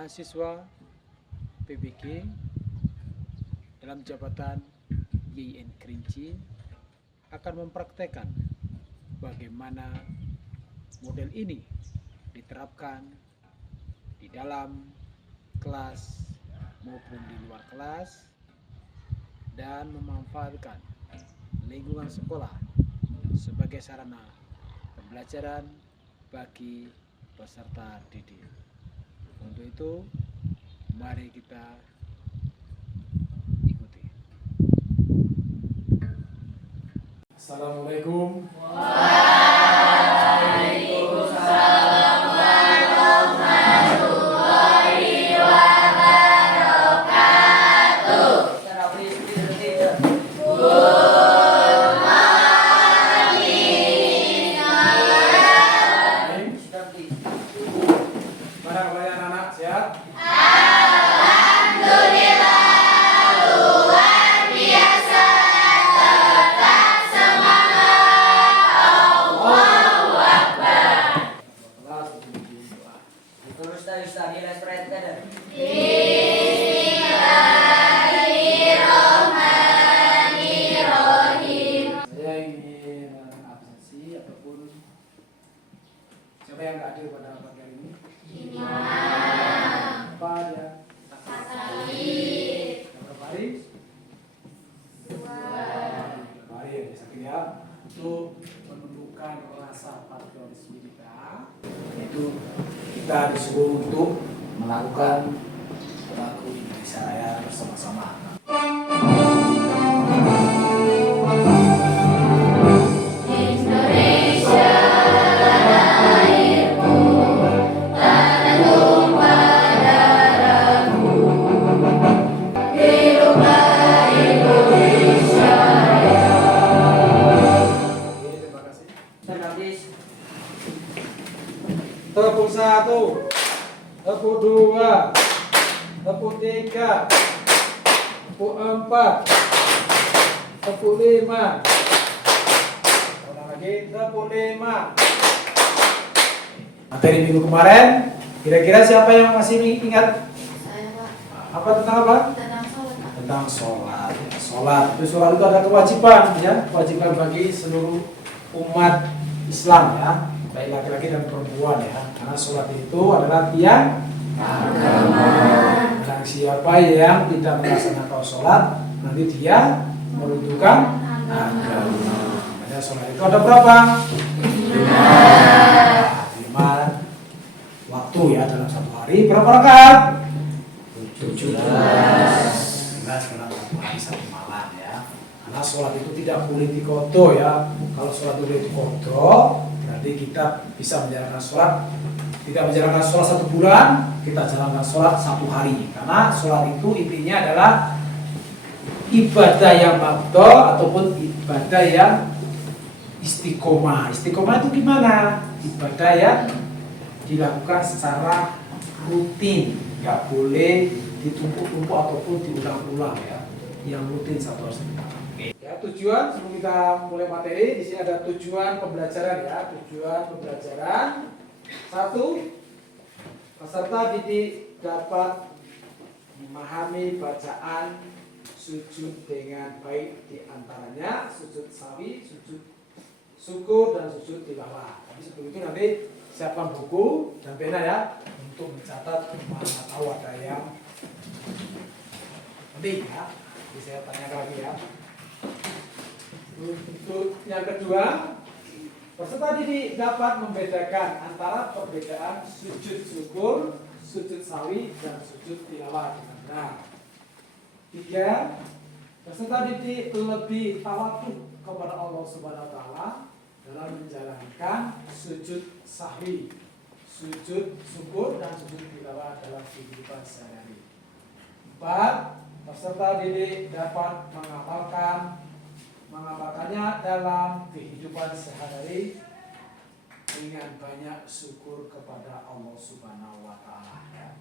mahasiswa PBG dalam jabatan YIN Kerinci akan mempraktekkan bagaimana model ini diterapkan di dalam kelas maupun di luar kelas dan memanfaatkan lingkungan sekolah sebagai sarana pembelajaran bagi peserta didik. Untuk itu, mari kita ikuti. Assalamualaikum. Waalaikumsalam warahmatullahi wabarakatuh. Para anak-anak sehat? Alhamdulillah, luar biasa, tetap semangat, Allahu Akbar. Terus tadi les perhatian. Bismillahirrahmanirrahim. Saya ingin absensi ataupun siapa yang nggak hadir pada pagi hari ini? Apa dia? Yang berapa hari? Berapa hari ya, sakit ya. Untuk menunjukkan rasa patriotisme kita, itu kita disuruh untuk melakukan lagu Indonesia Raya bersama-sama. Indonesia airku, tanah tumpah darahku, hiduplah Indonesia. Oke, terima kasih. Habis. Tepuk 1, tepuk 2, tepuk 3, tepuk 4, tepuk 5. Ulang lagi, tepuk 5. Materi minggu kemarin, kira-kira siapa yang masih ingat? Saya Pak, Apa tentang apa? tentang sholat Pak. Tentang sholat. Sholat itu ada kewajiban, ya, kewajiban bagi seluruh umat Islam, ya, baik laki-laki dan perempuan, ya. Karena sholat itu adalah tiang agama. Dan siapa yang tidak melaksanakan sholat, nanti dia meruntuhkan agama. Makanya sholat itu ada berapa? 5 waktu, ya, dalam satu hari. Berapa rakaat? 17 dalam satu hari satu malam, ya. Karena sholat itu tidak boleh dikodo, ya. Kalau sholat itu boleh dikodo, berarti kita bisa menjalankan sholat. Tidak menjalankan sholat 1 bulan, kita jalankan sholat 1 hari. Karena sholat itu intinya adalah ibadah yang mabdo ataupun ibadah yang istiqomah. Istiqomah itu gimana? Ibadah yang dilakukan secara rutin, nggak boleh ditumpuk-tumpuk ataupun diulang-ulang, ya. Yang rutin satu harus dilakukan. Ya, tujuan sebelum kita mulai materi, di sini ada tujuan pembelajaran, ya. Tujuan pembelajaran 1, peserta didik dapat memahami bacaan sujud dengan baik, di antaranya sujud sawi, sujud syukur, dan sujud tilawah. Tapi sebelum itu nanti siapkan buku dan pena, ya, untuk mencatat mana tahu ada yang penting, ya. Jadi saya tanyakan lagi, ya. Untuk yang kedua, peserta didik dapat membedakan antara perbedaan sujud syukur, sujud sawi, dan sujud tilawah dengan benar. 3, peserta didik lebih tawadhu kepada Allah Subhanahu wa taala dalam menjalankan sujud sahwi, sujud syukur, dan sujud tilawah dalam kehidupan sehari-hari. 4, peserta didik dapat mengamalkannya dalam kehidupan sehari-hari dengan banyak syukur kepada Allah Subhanahu wa taala, ya.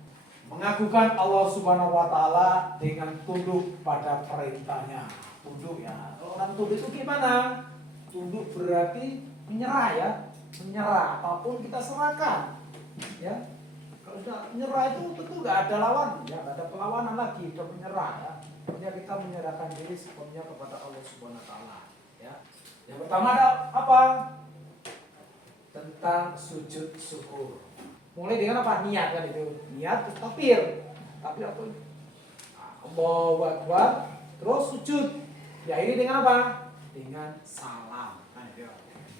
Mengagukan Allah Subhanahu wa taala dengan tunduk pada perintahnya. Tunduk, ya. Orang tunduk itu gimana? Tunduk berarti menyerah, ya. Menyerah apapun kita serahkan, ya. Kalau sudah menyerah itu tentu nggak ada lawan, ya nggak ada perlawanan lagi, sudah menyerah ya. Pokoknya kita menyerahkan diri sepenuhnya kepada Allah Subhanahu Wa Taala. Ya. Yang pertama ada apa? Tentang sujud syukur. Mulai dengan apa? Niat kan itu. Niat terus takbir. Takbir apa? Allahu Akbar. Terus sujud. Diakhiri dengan apa? Dengan salam. Kan itu.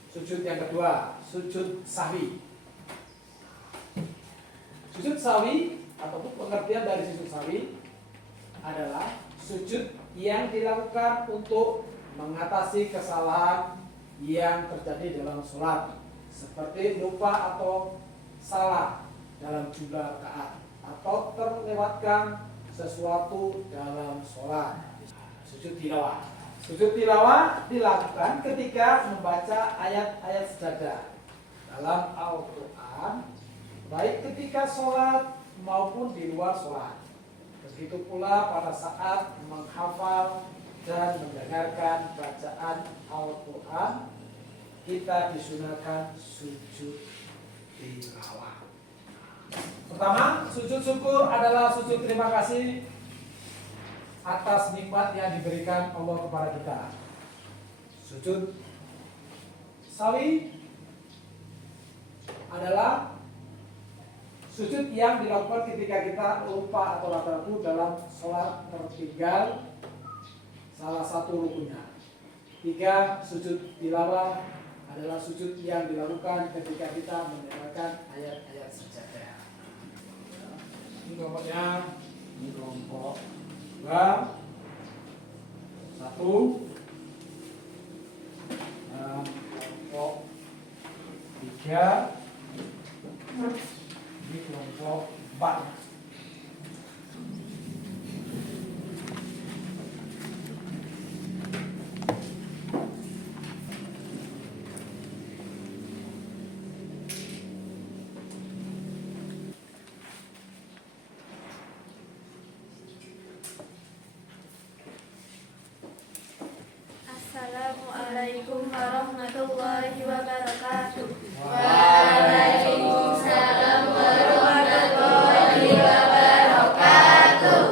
Sujud yang kedua, sujud sahwi. Sujud sahwi ataupun pengertian dari sujud sahwi adalah sujud yang dilakukan untuk mengatasi kesalahan yang terjadi dalam sholat, seperti lupa atau salah dalam jumlah rakaat atau terlewatkan sesuatu dalam sholat. Sujud tilawah. Sujud tilawah dilakukan ketika membaca ayat-ayat sajadah dalam Al-Quran, baik ketika sholat maupun di luar sholat. Begitu pula pada saat menghafal dan mendengarkan bacaan Al-Quran, kita disunahkan sujud tilawah. Pertama, sujud syukur adalah sujud terima kasih atas nikmat yang diberikan Allah kepada kita. Sujud sawi adalah sujud yang dilakukan ketika kita lupa atau ragu dalam sholat tertinggal salah satu rukunnya. 3. Sujud tilawah adalah sujud yang dilakukan ketika kita mendengarkan ayat-ayat sajadah. Ini kelompoknya, ini kelompok 2, 1, dan kelompok 3, ini kelompok 4. Assalamualaikum warahmatullahi wabarakatuh. Waalaikumsalam warahmatullahi wabarakatuh.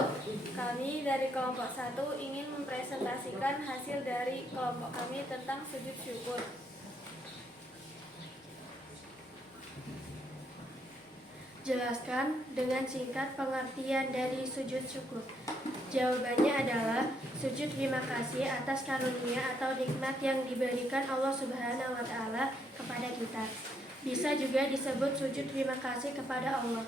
Kami dari kelompok 1 ingin mempresentasikan hasil dari kelompok kami tentang sujud syukur. Jelaskan dengan singkat pengertian dari sujud syukur. Jawabannya adalah sujud terima kasih atas karunia atau nikmat yang diberikan Allah Subhanahu wa Ta'ala kepada kita. Bisa juga disebut sujud terima kasih kepada Allah.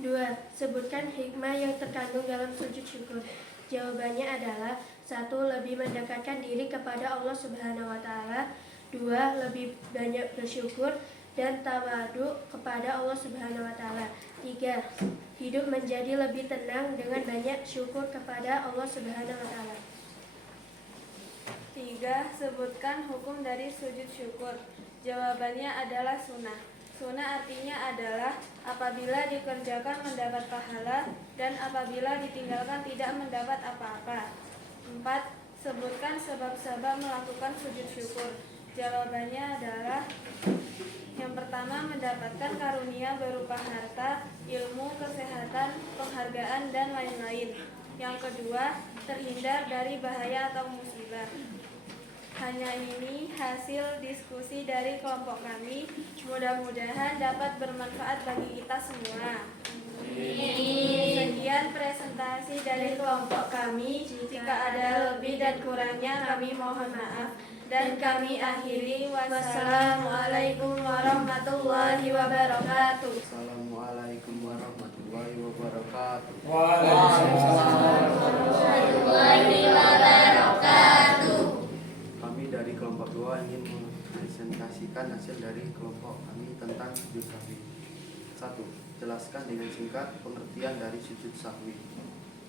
2. Sebutkan hikmah yang terkandung dalam sujud syukur. Jawabannya adalah 1. Lebih mendekatkan diri kepada Allah Subhanahu wa Ta'ala. 2. Lebih banyak bersyukur dan tawadu kepada Allah Subhanahu wa Ta'ala. 3. Hidup menjadi lebih tenang dengan banyak syukur kepada Allah Subhanahu wa Ta'ala. 3. Sebutkan hukum dari sujud syukur. Jawabannya adalah sunnah. Sunnah artinya adalah apabila dikerjakan mendapat pahala dan apabila ditinggalkan tidak mendapat apa-apa. 4. Sebutkan sebab-sebab melakukan sujud syukur. Jawabannya adalah yang pertama, mendapatkan karunia berupa harta, ilmu, kesehatan, penghargaan, dan lain-lain. Yang kedua, terhindar dari bahaya atau musibah. Hanya ini hasil diskusi dari kelompok kami. Mudah-mudahan dapat bermanfaat bagi kita semua. Sekian presentasi dari kelompok kami. Jika ada lebih dan kurangnya kami mohon maaf. Dan kami akhiri. Wassalamualaikum warahmatullahi wabarakatuh. Assalamualaikum warahmatullahi wabarakatuh. Waalaikumsalam warahmatullahi wabarakatuh. Kami dari kelompok 2 ingin mempresentasikan hasil dari kelompok kami tentang sujud sahwi. 1. Jelaskan dengan singkat pengertian dari sujud sahwi.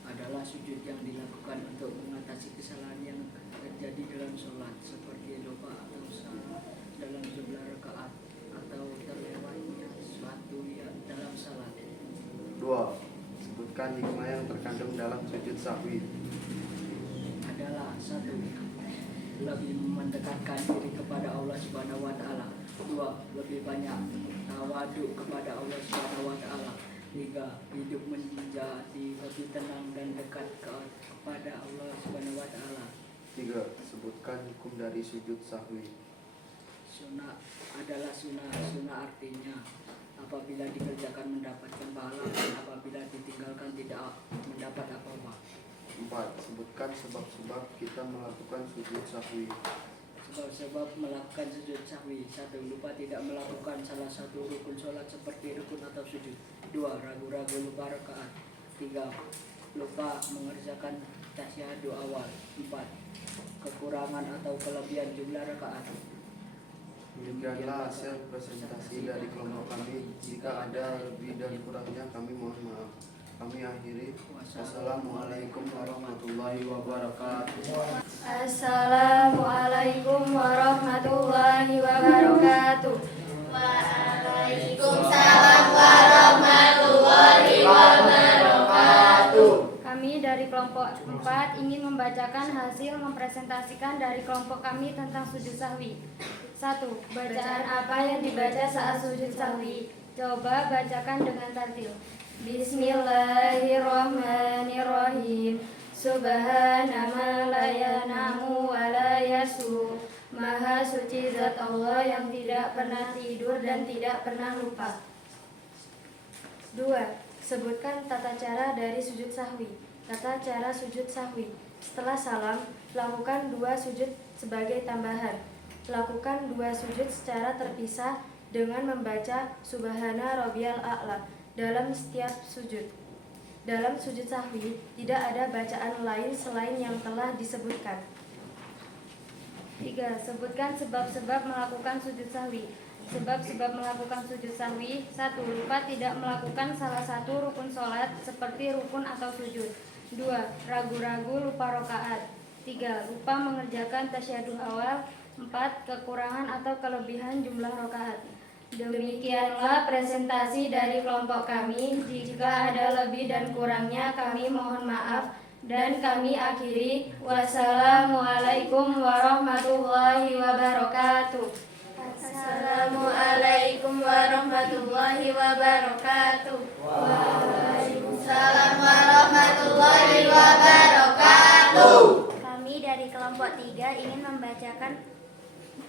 Adalah sujud yang dilakukan untuk mengatasi kesalahan yang terjadi dalam sholat, seperti lupa atau salah dalam jumlah rakaat atau terlewatnya suatu yang dalam salat. 2. Sebutkan hikmah yang terkandung dalam sujud sahwi. Adalah 1. Lebih mendekatkan diri kepada Allah Subhanahu wa Ta'ala. 2. Lebih banyak tawaduk kepada Allah Subhanahu wa taala. 3. Hidup menjadi lebih tenang dan dekat kepada Allah Subhanahu wa taala. 3. Sebutkan hukum dari sujud sahwi. Sunnah adalah sunnah. Sunnah artinya apabila dikerjakan mendapatkan pahala dan apabila ditinggalkan tidak mendapat apa-apa. 4. Sebutkan sebab-sebab kita melakukan sujud sahwi. Sebab melakukan sujud sahwi. 1. Lupa tidak melakukan salah satu rukun sholat seperti rukun atau sujud. 2. Ragu-ragu lupa rakaat. 3. Lupa mengerjakan tasyahud awal. 4. Kekurangan atau kelebihan jumlah rakaat. Demikianlah hasil presentasi dari kelompok kami. Jika ada lebih dan kurangnya kami mohon maaf. Kami akhiri. Wassalamualaikum warahmatullahi wabarakatuh. Assalamualaikum warahmatullahi wabarakatuh. Waalaikumsalam warahmatullahi wabarakatuh. Kami dari kelompok 4 ingin membacakan hasil mempresentasikan dari kelompok kami tentang sujud sahwi. 1. Bacaan apa yang dibaca saat sujud sahwi? Coba bacakan dengan tartil. Bismillahirrahmanirrahim. Subhana ma la yanamu wa la yasu. Maha suci zat Allah yang tidak pernah tidur dan tidak pernah lupa. 2. Sebutkan tata cara dari sujud sahwi. Tata cara sujud sahwi. Setelah salam, lakukan 2 sujud sebagai tambahan. Lakukan 2 sujud secara terpisah dengan membaca Subhana Rabbiyal A'la dalam setiap sujud. Dalam sujud sahwi, tidak ada bacaan lain selain yang telah disebutkan. 3. Sebutkan sebab-sebab melakukan sujud sahwi. Sebab-sebab melakukan sujud sahwi. 1. Lupa tidak melakukan salah satu rukun sholat seperti rukun atau sujud. 2. Ragu-ragu lupa rokaat. 3. Lupa mengerjakan tasyahud awal. 4. Kekurangan atau kelebihan jumlah rokaat. Demikianlah presentasi dari kelompok kami. Jika ada lebih dan kurangnya kami mohon maaf. Dan kami akhiri. Wassalamualaikum warahmatullahi wabarakatuh. Assalamualaikum warahmatullahi wabarakatuh. Waalaikumsalam warahmatullahi wabarakatuh. Kami dari kelompok 3 ingin membacakan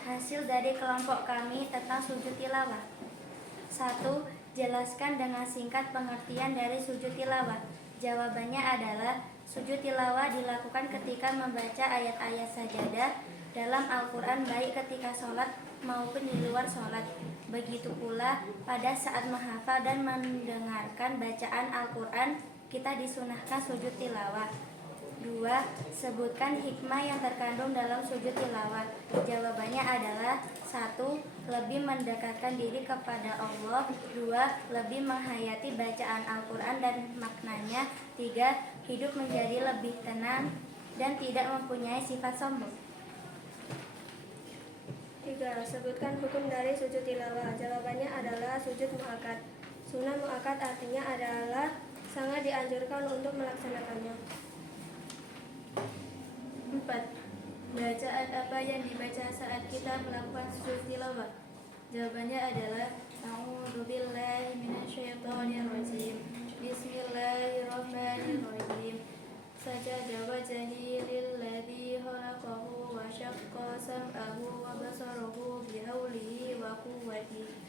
hasil dari kelompok kami tentang sujud tilawah. 1. Jelaskan dengan singkat pengertian dari sujud tilawah. Jawabannya adalah sujud tilawah dilakukan ketika membaca ayat-ayat sajadah dalam Al-Quran baik ketika sholat maupun di luar sholat. Begitu pula pada saat menghafal dan mendengarkan bacaan Al-Quran kita disunahkan sujud tilawah. 2. Sebutkan hikmah yang terkandung dalam sujud tilawah. Jawabannya adalah 1. Lebih mendekatkan diri kepada Allah. 2. Lebih menghayati bacaan Al-Quran dan maknanya. 3. Hidup menjadi lebih tenang dan tidak mempunyai sifat sombong. 3. Sebutkan hukum dari sujud tilawah. Jawabannya adalah sujud mu'akkad. Sunnah mu'akkad artinya adalah sangat dianjurkan untuk melaksanakannya. 4. Bacaan apa yang dibaca saat kita melakukan sujud tilawah? Jawabannya adalah A'udzubillahi minasyaitonirrajim. Bismillahirrahmanirrahim. Sajada wajhi lilladzi khalaqahu wa syaqqa sam'ahu wa basarahu bihaulihi wa quwwatihi.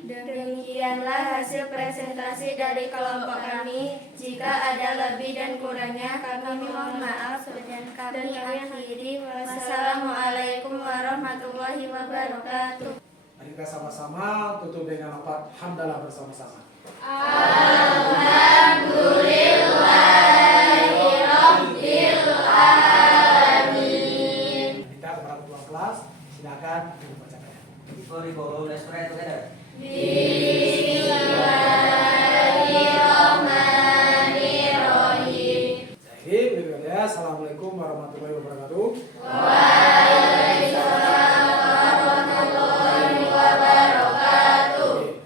Demikianlah hasil presentasi dari kelompok kami. Jika ada lebih dan kurangnya kami mohon maaf dan kami akhiri. Wassalamualaikum warahmatullahi wabarakatuh. Mari kita sama-sama tutup dengan lafaz hamdalah bersama-sama. Alhamdulillahirabbil alamin. Kita kepada ketua kelas, silakan membacakan. Before we go, let's pray together. Bismillahirrahmanirrahim. Jadi, berikutnya, assalamualaikum warahmatullahi wabarakatuh.